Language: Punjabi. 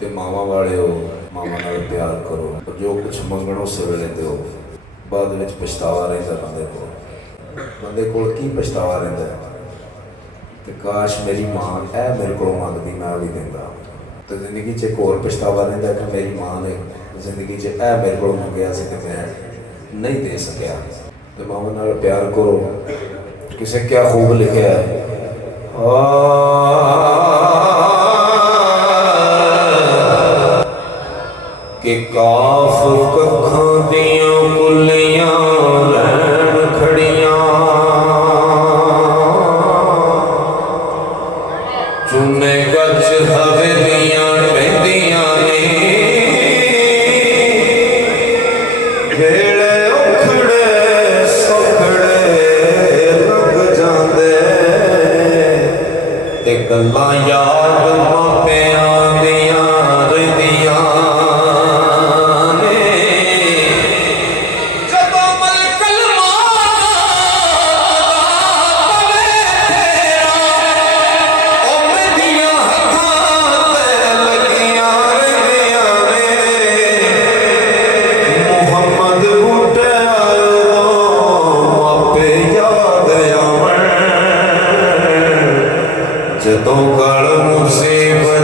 ਤੇ ਮਾਵਾਂ ਵਾਲਿਓ ਮਾਵਾਂ ਨਾਲ ਪਿਆਰ ਕਰੋ। ਜੋ ਕੁਛ ਮੰਗਣ ਉਸੇ ਵੇਲੇ ਦਿਓ, ਬਾਅਦ ਵਿੱਚ ਪਛਤਾਵਾ ਰਹਿੰਦਾ ਬੰਦੇ ਕੋਲ ਕੀ ਪਛਤਾਵਾ ਰਹਿੰਦਾ। ਤੇ ਕਾਸ਼ ਮੇਰੀ ਮਾਂ ਇਹ ਮੇਰੇ ਕੋਲੋਂ ਮੰਗਦੀ ਮੈਂ ਵੀ ਦਿੰਦਾ। ਤੇ ਜ਼ਿੰਦਗੀ 'ਚ ਇੱਕ ਹੋਰ ਪਛਤਾਵਾ ਰਹਿੰਦਾ ਕਿ ਮੇਰੀ ਮਾਂ ਨੇ ਜ਼ਿੰਦਗੀ 'ਚ ਇਹ ਮੇਰੇ ਕੋਲੋਂ ਮੰਗਿਆ ਸੀ ਤੇ ਮੈਂ ਨਹੀਂ ਦੇ ਸਕਿਆ। ਤੇ ਮਾਵਾਂ ਨਾਲ ਪਿਆਰ ਕਰੋ। ਕਿਸੇ ਕਿਆ ਖੂਬ ਲਿਖਿਆ ਹੈ कि काफ कखां दियां कुलियां लैन खड़ियां, चुने गच हवेलियां पैंदियां ने, वेले उखड़े सुखड़े लग जांदे ते गल्लां याद मापियां दियां रहिंदियां। जदों गल मुसीबत